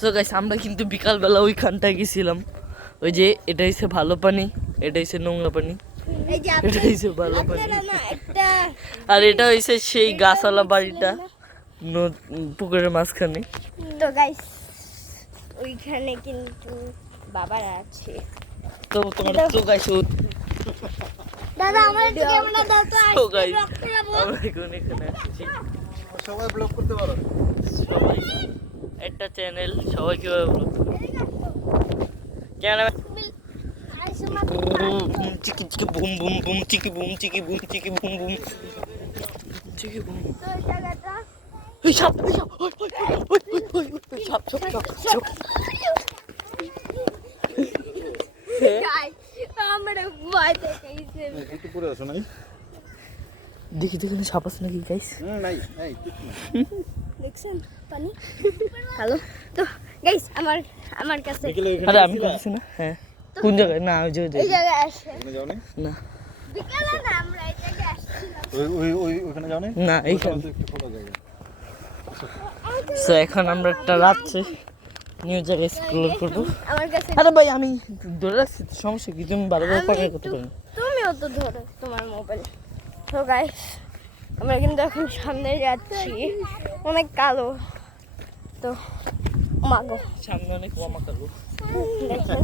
So guys আমরা কিন্তু বিকালবেলা ওইখানটায় গেছিলাম। ওই যে এটা হচ্ছে ভালো পানি, এটা হচ্ছে নোংরা পানি, এটা হচ্ছে ভালো পানি, আর এটা হচ্ছে সেই গাছওয়ালা বাড়িটা পুকুরের মাঝখানে। তো গাইস ওইখানে কিন্তু বাবারা আছে। তো তোমার তো গাইস দাদা আমার ক্যামেরা দাও তো। তো গাইস আমরা এখন এখানে আসছি। সবাই ব্লগ করতে পারো, সবাই না, একটা চ্যানেল সবাই কিভাবে ব্লগ করবে? চিকি চিকি বুম বুম বুম চিকি বুম চিকি বুম চিকি বুম বুম চিকি বুম। এই সাপ, এই সাপ, ওই ওই ওই ওই ওই ওই সাপ সাপ সাপ সাপ। আমরা ভয় দেখাইছে। একটু পরে আসো নাই? দেখি দেখি সাপ আছে নাকি গাইস? নাই নাই কিছু না। দেখছেন পানি? হ্যালো। তো গাইস আমার কাছে বিকেলে ওখানে আরে আমি বলছি না। হ্যাঁ কোন জায়গায়? না ওই যে এই জায়গায় আসে। ওখানে যাও নাই? না বিকেলে না আমরা এই জায়গায় আসছিলাম। ওই ওখানে যাও নাই? না এইখানে। ওখানে তো একটু খোলা জায়গা। সো এখন আমরা একটা রাত্রে নিউ জায়গায় এক্সপ্লোর করবো। আমার কাছে আরে ভাই আমি ধরে রাখছি, সমস্যা কি? তুমি ভালোভাবে আমি পাকাই করতে একটু- পারো। তুমিও তো ধরো তোমার মোবাইল। তো গাইস আমরা কিন্তু এখন সামনে যাচ্ছি, অনেক কালো। তো মাগো সামনে অনেক কমা কালো। দেখেন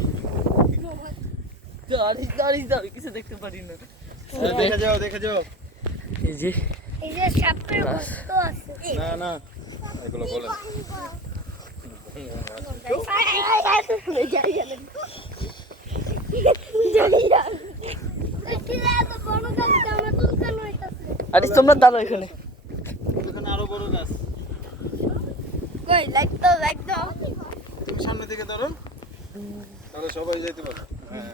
দাঁড়িয়ে দাঁড়িয়ে দাঁড়িয়ে কিছু দেখতে পারি না। দেখে যাও দেখে যাও। এই যে এই যে সাপের বস্ত আছে। না না এগুলো বলে না। আরে তোমরা দাঁড়াও এখানে। ওখানে আরো বড় গাছ। লাইক দাও তুমি সামনে দিকে ধরো, তাহলে সবাই যেতে পারবে। হ্যাঁ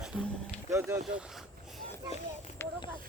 যাও যাও যাও। বড় গাছ।